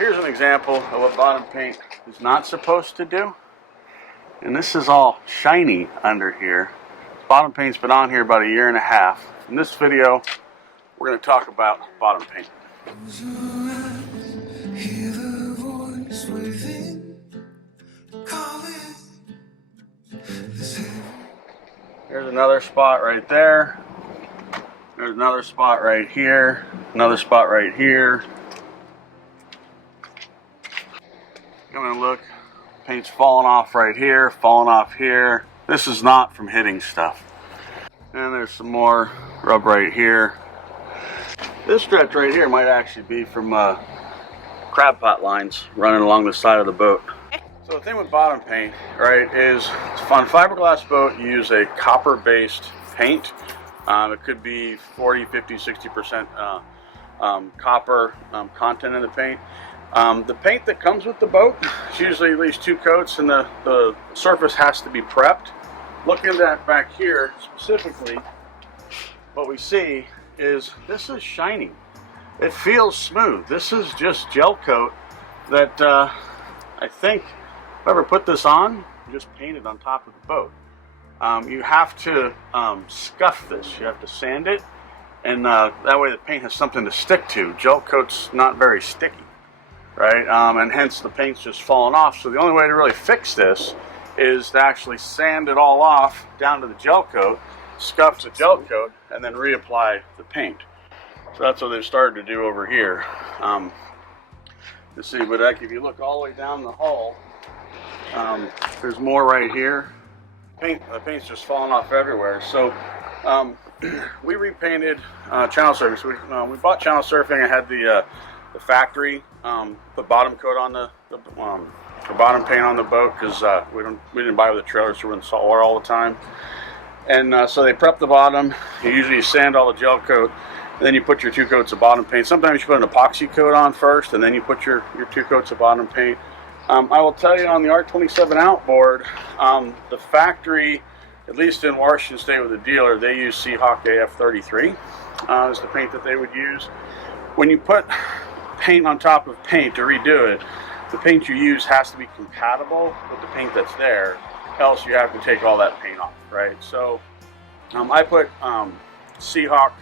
here's an example of what bottom paint is not supposed to do. And this is all shiny under here. Bottom paint's been on here about 1.5 years. In this video, we're going to talk about bottom paint. There's another spot right there. There's another spot right here. Another spot right here. Come and look. Paint's falling off right here, falling off here. This is not from hitting stuff. And there's some more rub right here. This stretch right here might actually be from crab pot lines running along the side of the boat. So the thing with bottom paint, right, is on a fiberglass boat you use a copper-based paint. It could be 40, 50, 60% copper content in the paint. The paint that comes with the boat is usually at least 2 coats, and the surface has to be prepped. Looking at that back here specifically, what we see is this is shiny. It feels smooth. This is just gel coat that I think whoever put this on just painted on top of the boat. You have to scuff this. You have to sand it, and that way the paint has something to stick to. Gel coat's not very sticky, right? And hence the paint's just falling off. So the only way to really fix this is to actually sand it all off down to the gel coat, scuff the gel coat, and then reapply the paint. So that's what they've started to do over here. You see, but if you look all the way down the hull, there's more right here. The paint's just falling off everywhere. So we repainted channel surfing. So we bought channel surfing. I had the factory put bottom coat on the bottom paint on the boat because we didn't buy with the trailer, so we're in salt water all the time. And so they prep the bottom. You usually sand all the gel coat, and then you put your 2 coats of bottom paint. Sometimes you put an epoxy coat on first, and then you put your 2 coats of bottom paint. I will tell you, on the R27 outboard, the factory, at least in Washington State with the dealer, they use Seahawk AF33 is the paint that they would use. When you put paint on top of paint to redo it, the paint you use has to be compatible with the paint that's there, else you have to take all that paint off, right? So I put Seahawk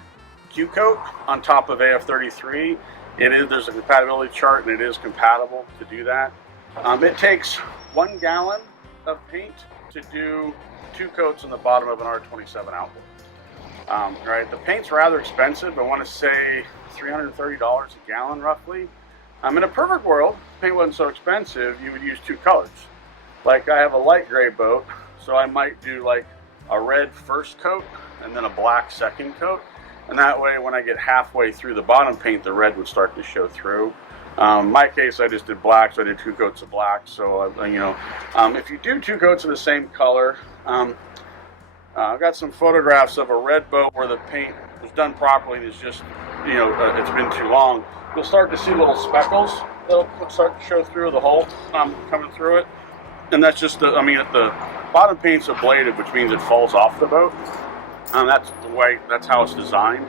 Q coat on top of AF33. There's a compatibility chart, and it is compatible to do that. It takes 1 gallon of paint to do 2 coats on the bottom of an R27 outboard. Right, the paint's rather expensive. I want to say $330 a gallon roughly. In a perfect world, if paint wasn't so expensive, you would use 2 colors. Like I have a light gray boat, so I might do like a red first coat and then a black second coat. And that way, when I get halfway through the bottom paint, the red would start to show through. In my case, I just did black, so I did 2 coats of black. So, if you do 2 coats of the same color, I've got some photographs of a red boat where the paint was done properly. It's just, it's been too long. You'll start to see little speckles that'll start to show through the hole coming through it. And that's just the bottom paint's ablative, which means it falls off the boat. That's how it's designed,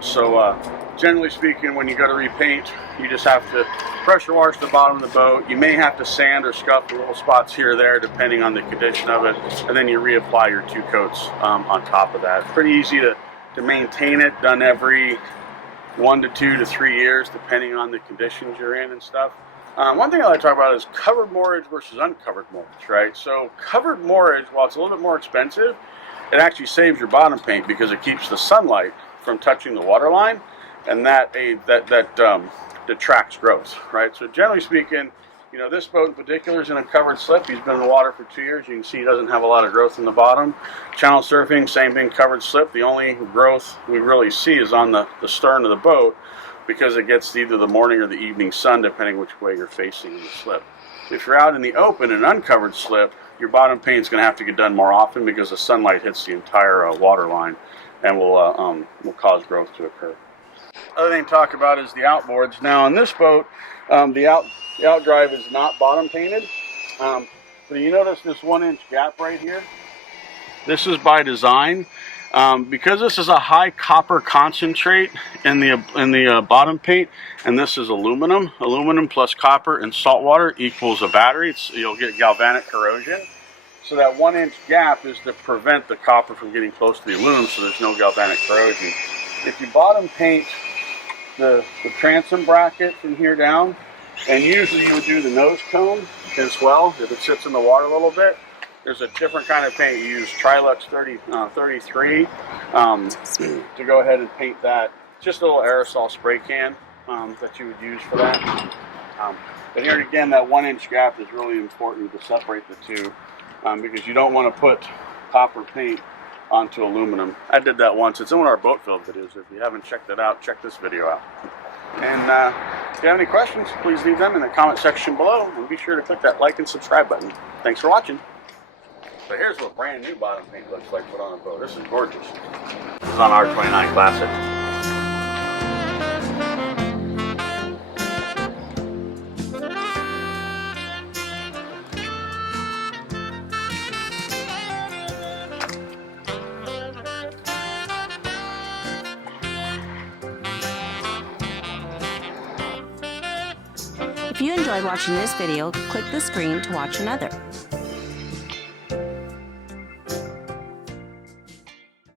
so generally speaking, when you go to repaint, you just have to pressure wash the bottom of the boat. You may have to sand or scuff the little spots here or there depending on the condition of it, and then you reapply your 2 coats on top of that. It's pretty easy to maintain it, done every 1 to 2 to 3 years depending on the conditions you're in and stuff. One thing I like to talk about is covered moorage versus uncovered moorage, right? So covered moorage, while it's a little bit more expensive, it actually saves your bottom paint because it keeps the sunlight from touching the water line, and that detracts growth, right? So generally speaking, this boat in particular is in a covered slip. He's been in the water for 2 years. You can see he doesn't have a lot of growth in the bottom. Channel surfing, same thing, covered slip. The only growth we really see is on the stern of the boat because it gets either the morning or the evening sun, depending which way you're facing in the slip. If you're out in the open in an uncovered slip, your bottom paint's going to have to get done more often because the sunlight hits the entire water line and will cause growth to occur. Other thing to talk about is the outboards. Now on this boat, the outdrive is not bottom painted. But you notice this 1-inch gap right here? This is by design. Because this is a high copper concentrate in the bottom paint, and this is aluminum. Aluminum plus copper in salt water equals a battery. You'll get galvanic corrosion. So that 1 inch gap is to prevent the copper from getting close to the aluminum, so there's no galvanic corrosion. If you bottom paint the transom bracket from here down, and usually you would do the nose cone as well if it sits in the water a little bit. There's a different kind of paint. You use Trilux 33 to go ahead and paint that. Just a little aerosol spray can that you would use for that. But here again, that 1 inch gap is really important to separate the two because you don't want to put copper paint onto aluminum. I did that once. It's in one of our boat field videos. If you haven't checked it out, check this video out. And if you have any questions, please leave them in the comment section below. And be sure to click that like and subscribe button. Thanks for watching. So here's what brand new bottom paint looks like put on a boat. This is gorgeous. This is on R29 Classic. If you enjoyed watching this video, click the screen to watch another.